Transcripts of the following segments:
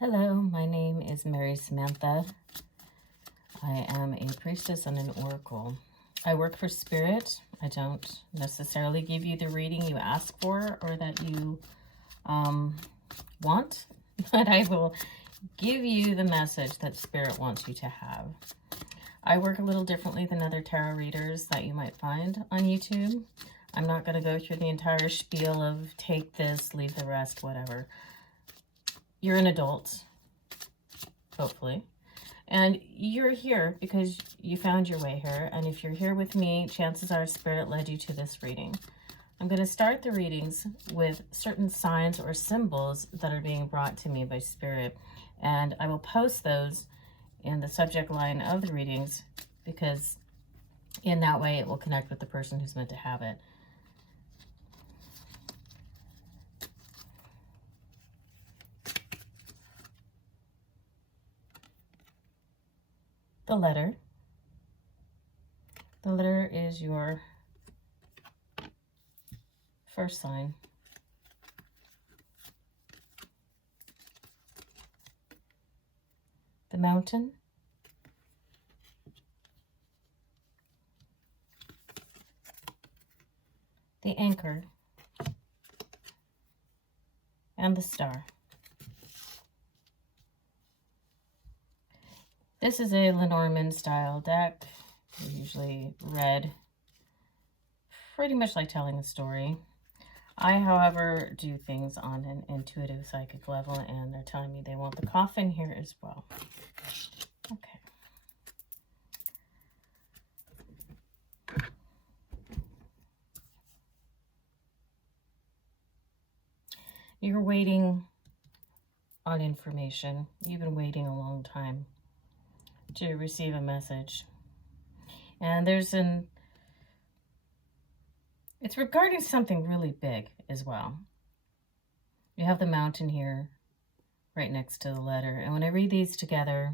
Hello, my name is Mary Samantha. I am a priestess and an oracle. I work for Spirit. I don't necessarily give you the reading you ask for or that you want, but I will give you the message that Spirit wants you to have. I work a little differently than other tarot readers that you might find on YouTube. I'm not going to go through the entire spiel of take this, leave the rest, whatever. You're an adult, hopefully, and you're here because you found your way here. And if you're here with me, chances are Spirit led you to this reading. I'm going to start the readings with certain signs or symbols that are being brought to me by Spirit, and I will post those in the subject line of the readings because in that way it will connect with the person who's meant to have it. The letter. The letter is your first sign. The mountain. The anchor. And the star. This is a Lenormand style deck. They're usually read pretty much like telling a story. I, however, do things on an intuitive psychic level, and they're telling me they want the coffin here as well. Okay. You're waiting on information. You've been waiting a long time to receive a message. And it's regarding something really big as well. You have the mountain here right next to the letter. And when I read these together,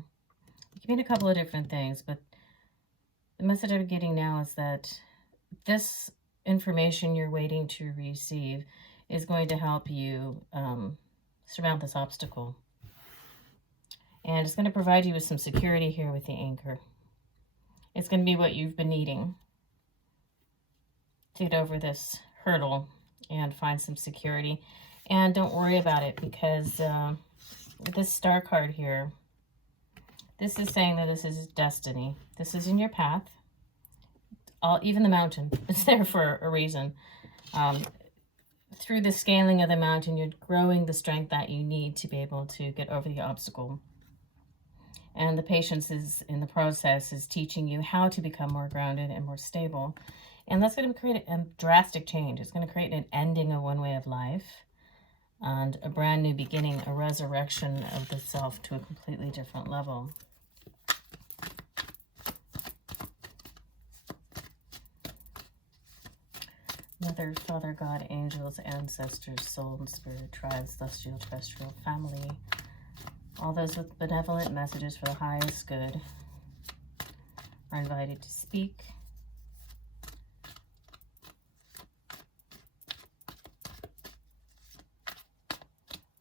it can mean a couple of different things, but the message I'm getting now is that this information you're waiting to receive is going to help you surmount this obstacle. And it's going to provide you with some security here with the anchor. It's going to be what you've been needing to get over this hurdle and find some security. And don't worry about it, because this star card here, this is saying that this is destiny. This is in your path. Even the mountain is there for a reason. Through the scaling of the mountain, you're growing the strength that you need to be able to get over the obstacle. And the patience is in the process is teaching you how to become more grounded and more stable. And that's going to create a drastic change. It's going to create an ending of one way of life and a brand new beginning, a resurrection of the self to a completely different level. Mother, Father, God, angels, ancestors, soul and spirit, tribes, celestial, terrestrial, family, all those with benevolent messages for the highest good are invited to speak.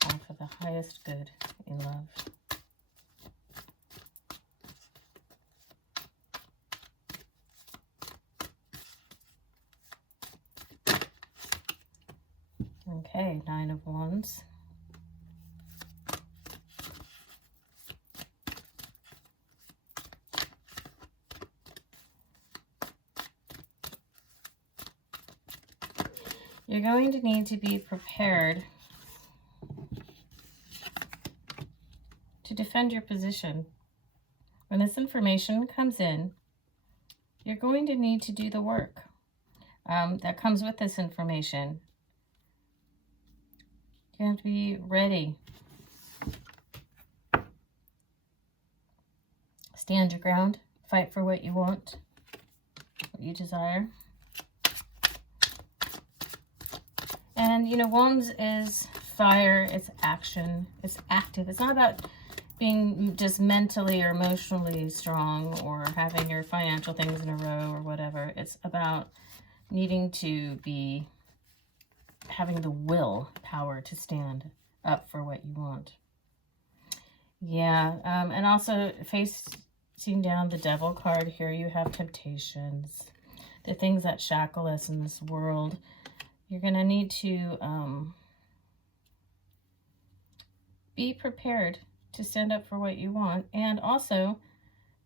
All for the highest good in love. Okay, 9 of Wands. You're going to need to be prepared to defend your position. When this information comes in, you're going to need to do the work that comes with this information. You have to be ready. Stand your ground. Fight for what you want, what you desire. And, you know, Wands is fire, it's action, it's active. It's not about being just mentally or emotionally strong or having your financial things in a row or whatever. It's about needing to be having the will power to stand up for what you want. Yeah, and also facing down the devil card here, you have temptations. The things that shackle us in this world. You're going to need to be prepared to stand up for what you want, and also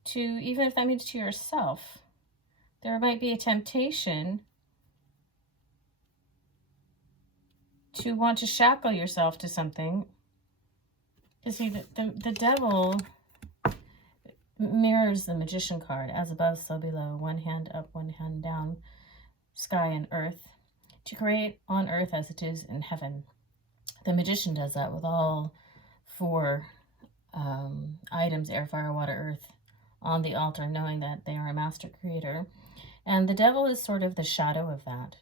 to, even if that means to yourself, there might be a temptation to want to shackle yourself to something. You see, the devil mirrors the magician card, as above, so below, one hand up, one hand down, sky and earth, to create on earth as it is in heaven. The magician does that with all 4 items, air, fire, water, earth, on the altar, knowing that they are a master creator. And the devil is sort of the shadow of that.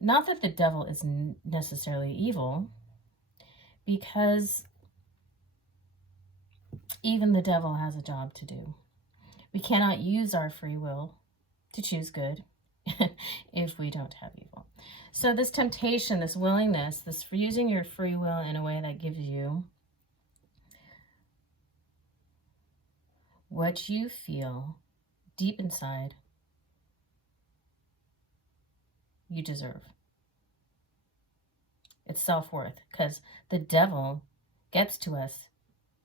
Not that the devil is necessarily evil, because even the devil has a job to do. We cannot use our free will to choose good if we don't have evil. So this temptation, this willingness, this using your free will in a way that gives you what you feel deep inside you deserve. It's self-worth, because the devil gets to us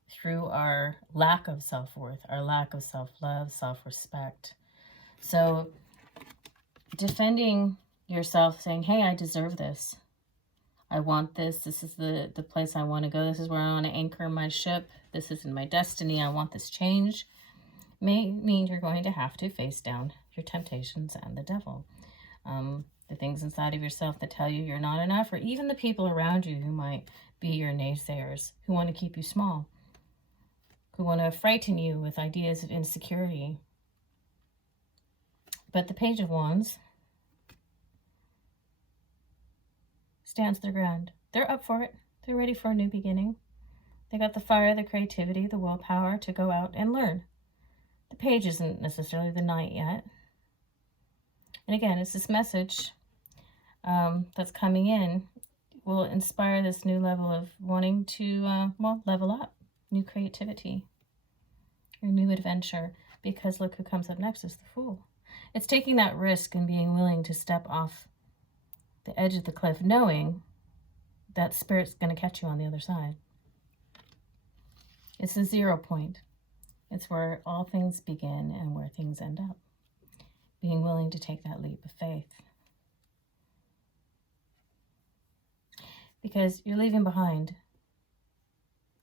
through our lack of self-worth, our lack of self-love, self-respect. So defending yourself, saying, hey, I deserve this. I want this. This is the place I want to go. This is where I want to anchor my ship. This is in my destiny. I want this change. May mean you're going to have to face down your temptations and the devil. The things inside of yourself that tell you you're not enough, or even the people around you who might be your naysayers, who want to keep you small, who want to frighten you with ideas of insecurity. But the Page of Wands stands their ground. They're up for it. They're ready for a new beginning. They got the fire, the creativity, the willpower to go out and learn. The Page isn't necessarily the Knight yet. And again, it's this message that's coming in will inspire this new level of wanting to, level up, new creativity, a new adventure, because look who comes up next is the Fool. It's taking that risk and being willing to step off the edge of the cliff, knowing that Spirit's going to catch you on the other side. It's the 0 point. It's where all things begin and where things end up. Being willing to take that leap of faith. Because you're leaving behind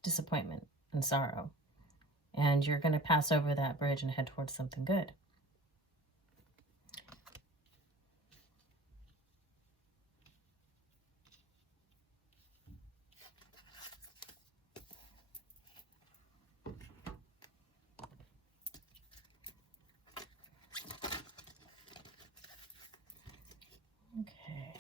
disappointment and sorrow. And you're going to pass over that bridge and head towards something good. Okay.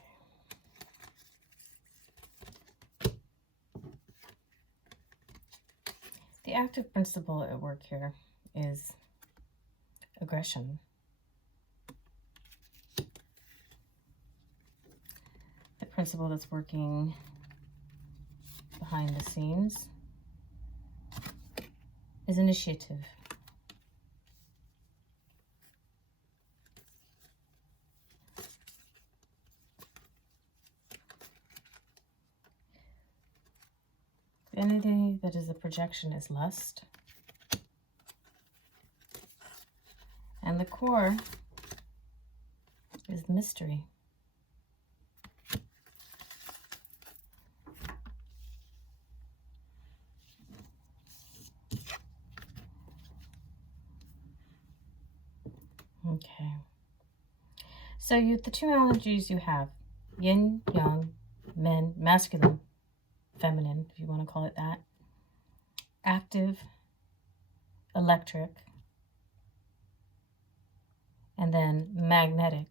The active principle at work here is aggression. The principle that's working behind the scenes is initiative. Anything that is a projection is lust. And the core is mystery. Okay. So the 2 energies you have, yin, yang, men, masculine, feminine, if you want to call it that. Active, electric, and then magnetic.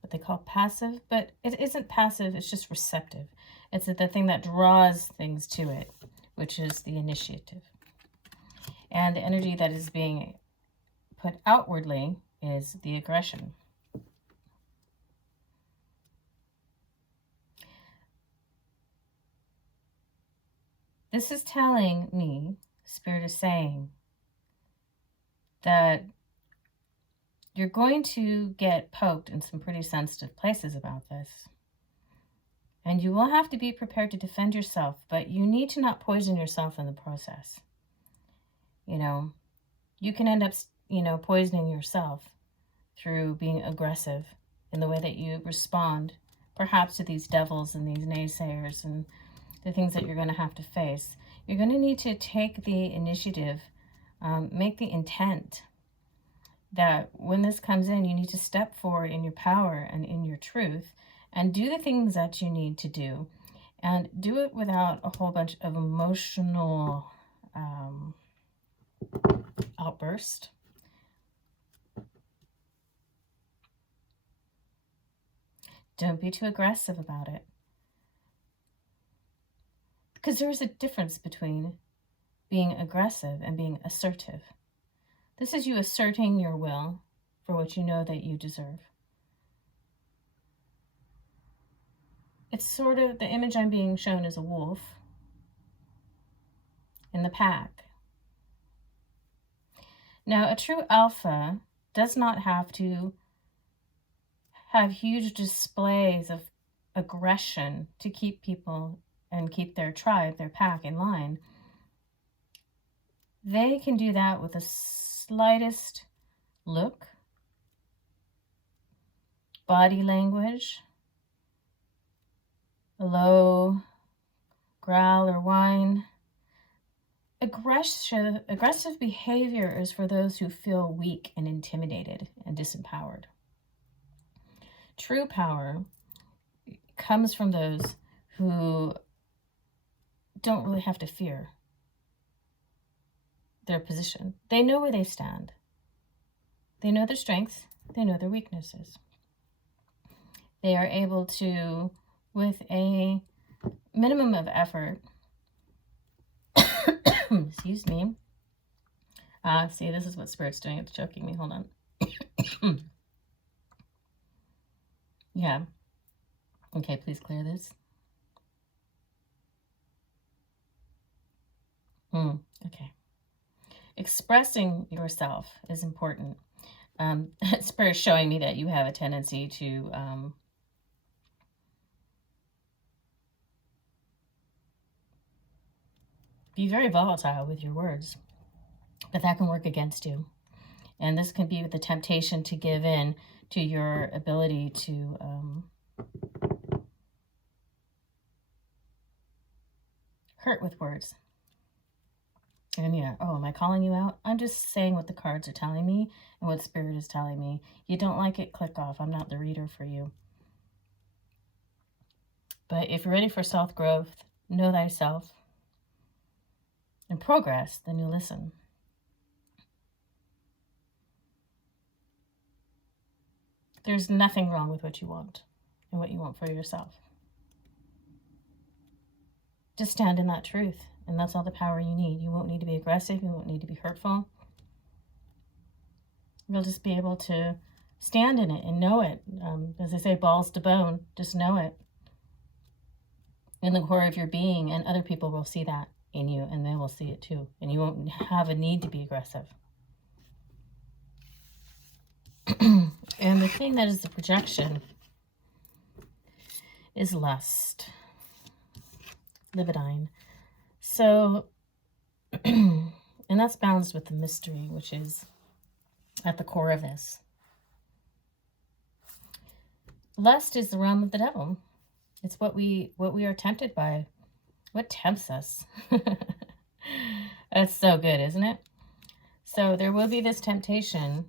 What they call passive, but it isn't passive, it's just receptive. It's the thing that draws things to it, which is the initiative. And the energy that is being put outwardly is the aggression. This is telling me, Spirit is saying, that you're going to get poked in some pretty sensitive places about this. And you will have to be prepared to defend yourself, but you need to not poison yourself in the process. You know, you can end up, poisoning yourself through being aggressive in the way that you respond, perhaps to these devils and these naysayers and the things that you're going to have to face. You're going to need to take the initiative, make the intent that when this comes in, you need to step forward in your power and in your truth and do the things that you need to do. And do it without a whole bunch of emotional outburst. Don't be too aggressive about it. Because there's a difference between being aggressive and being assertive. This is you asserting your will for what you know that you deserve. It's sort of the image I'm being shown as a wolf in the pack. Now, a true alpha does not have to have huge displays of aggression to keep people and keep their tribe, their pack in line. They can do that with the slightest look, body language, a low growl or whine. Aggressive behavior is for those who feel weak and intimidated and disempowered. True power comes from those who don't really have to fear their position. They know where they stand. They know their strengths. They know their weaknesses. They are able to, with a minimum of effort, excuse me. See, this is what Spirit's doing. It's choking me. Hold on. Yeah. Okay, please clear this. Okay. Expressing yourself is important. Spirit's showing me that you have a tendency to be very volatile with your words, but that can work against you. And this can be with the temptation to give in to your ability to hurt with words. And yeah, oh, am I calling you out? I'm just saying what the cards are telling me and what Spirit is telling me. You don't like it, click off. I'm not the reader for you. But if you're ready for self-growth, know thyself, and progress, then you listen. There's nothing wrong with what you want and what you want for yourself. Just stand in that truth, and that's all the power you need. You won't need to be aggressive. You won't need to be hurtful. You'll just be able to stand in it and know it. As they say, balls to bone, just know it in the core of your being, and other people will see that in you, and they will see it too, and you won't have a need to be aggressive. And the thing that is the projection is lust, libidine. So, and that's balanced with the mystery, which is at the core of this. Lust is the realm of the devil. It's what we are tempted by. What tempts us? That's so good, isn't it? So there will be this temptation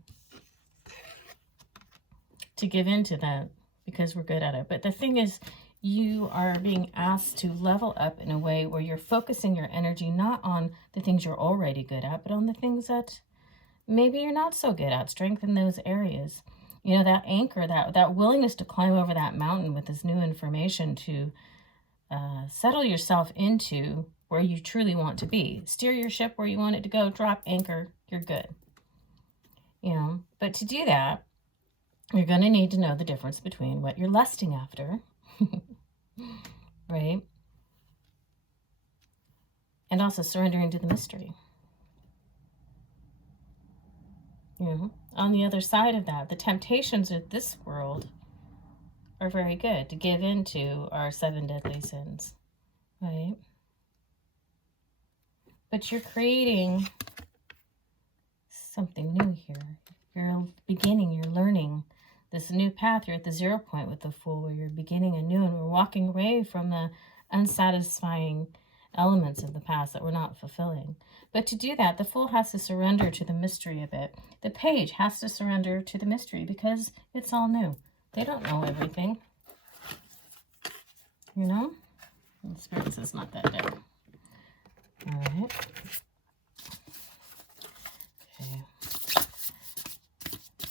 to give in to that because we're good at it. But the thing is, you are being asked to level up in a way where you're focusing your energy not on the things you're already good at, but on the things that maybe you're not so good at. Strengthen those areas. You know, that anchor, that willingness to climb over that mountain with this new information to settle yourself into where you truly want to be. Steer your ship where you want it to go. Drop anchor. You're good. You know, but to do that, you're going to need to know the difference between what you're lusting after, right? And also surrendering to the mystery. You know, on the other side of that, the temptations of this world are very good to give into our 7 deadly sins, right? But you're creating something new here. You're beginning, you're learning this new path. You're at the 0 point with the Fool, where you're beginning anew, and we're walking away from the unsatisfying elements of the past that we're not fulfilling. But to do that, the Fool has to surrender to the mystery of it. The Page has to surrender to the mystery because it's all new. They don't know everything. You know? And Spirit says not that day. All right. Okay.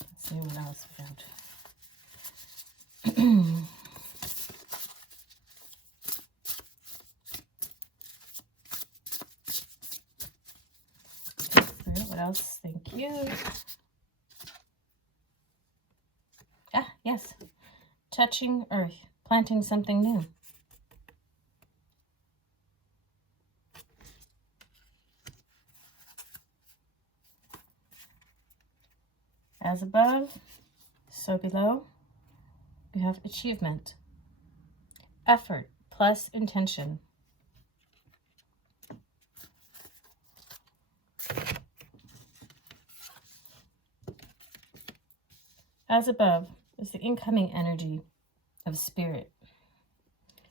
Let's see what else we got. What else? Thank you. Ah, yes. Touching earth, planting something new. As above, so below. We have achievement, effort plus intention. As above is the incoming energy of spirit.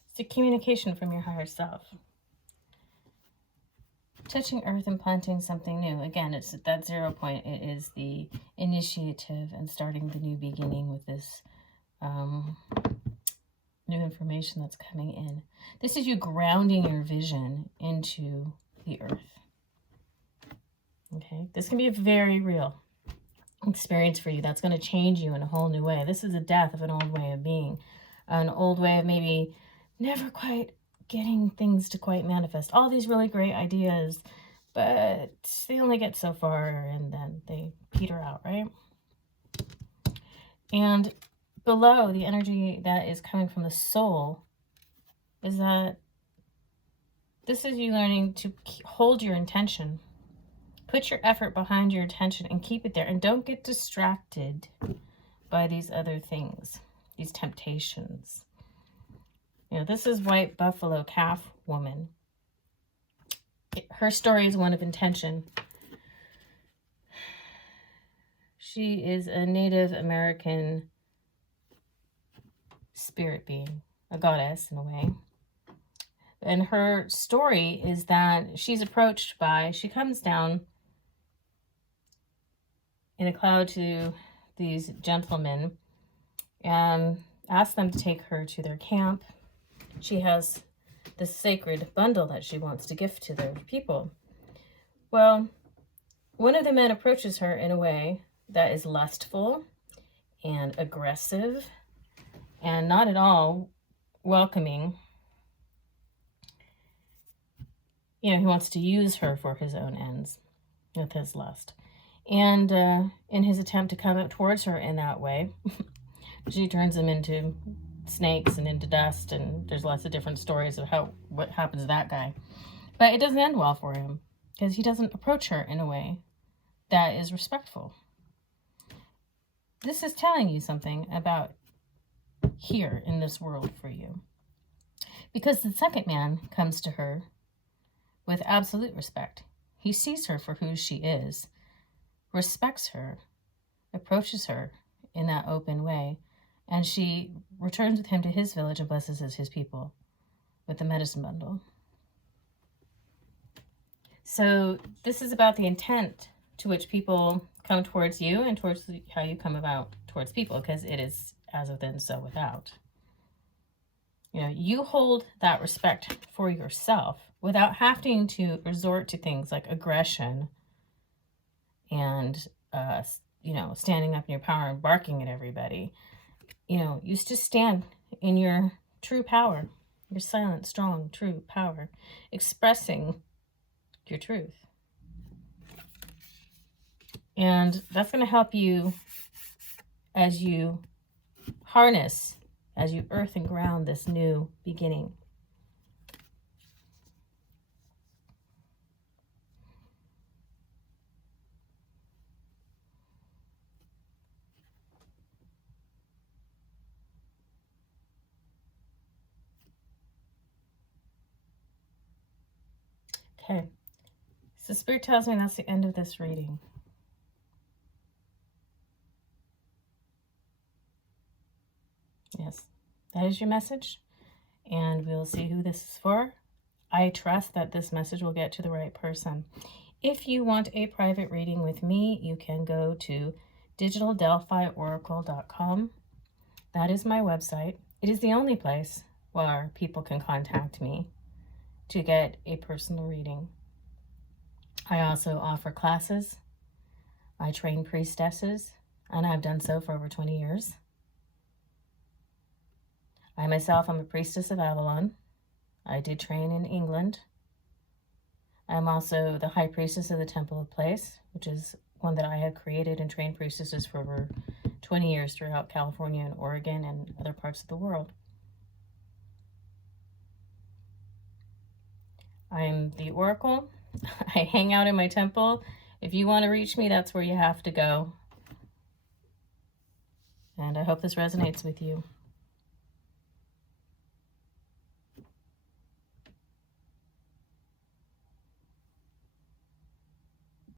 It's the communication from your higher self. Touching earth and planting something new. Again, it's at that 0 point. It is the initiative and starting the new beginning with this new information that's coming in. This is you grounding your vision into the earth. Okay, this can be a very real experience for you. That's going to change you in a whole new way. This is a death of an old way of being, an old way of maybe never quite getting things to quite manifest. All these really great ideas, but they only get so far and then they peter out, right? And below, the energy that is coming from the soul is that this is you learning to hold your intention. Put your effort behind your intention and keep it there. And don't get distracted by these other things, these temptations. You know, this is White Buffalo Calf Woman. Her story is one of intention. She is a Native American spirit being, a goddess in a way. And her story is that she's approached by, she comes down in a cloud to these gentlemen and asks them to take her to their camp. She has this sacred bundle that she wants to gift to their people. Well, one of the men approaches her in a way that is lustful and aggressive and not at all welcoming. You know, he wants to use her for his own ends with his lust. And in his attempt to come up towards her in that way, she turns him into snakes and into dust, and there's lots of different stories of what happens to that guy. But it doesn't end well for him because he doesn't approach her in a way that is respectful. This is telling you something about here in this world for you. Because the second man comes to her with absolute respect. He sees her for who she is, respects her, approaches her in that open way, and she returns with him to his village and blesses his people with the medicine bundle. So this is about the intent to which people come towards you and towards how you come about towards people, because it is as within, so without. You know, you hold that respect for yourself without having to resort to things like aggression and, you know, standing up in your power and barking at everybody. You know, you just stand in your true power, your silent, strong, true power, expressing your truth. And that's going to help you as you harness, as you earth and ground this new beginning. Okay. So Spirit tells me that's the end of this reading. Yes, that is your message. And we'll see who this is for. I trust that this message will get to the right person. If you want a private reading with me, you can go to digitaldelphioracle.com. That is my website. It is the only place where people can contact me to get a personal reading. I also offer classes. I train priestesses, and I've done so for over 20 years. I myself am a Priestess of Avalon. I did train in England. I'm also the High Priestess of the Temple of Place, which is one that I have created and trained priestesses for over 20 years throughout California and Oregon and other parts of the world. I'm the Oracle. I hang out in my temple. If you want to reach me, that's where you have to go. And I hope this resonates with you.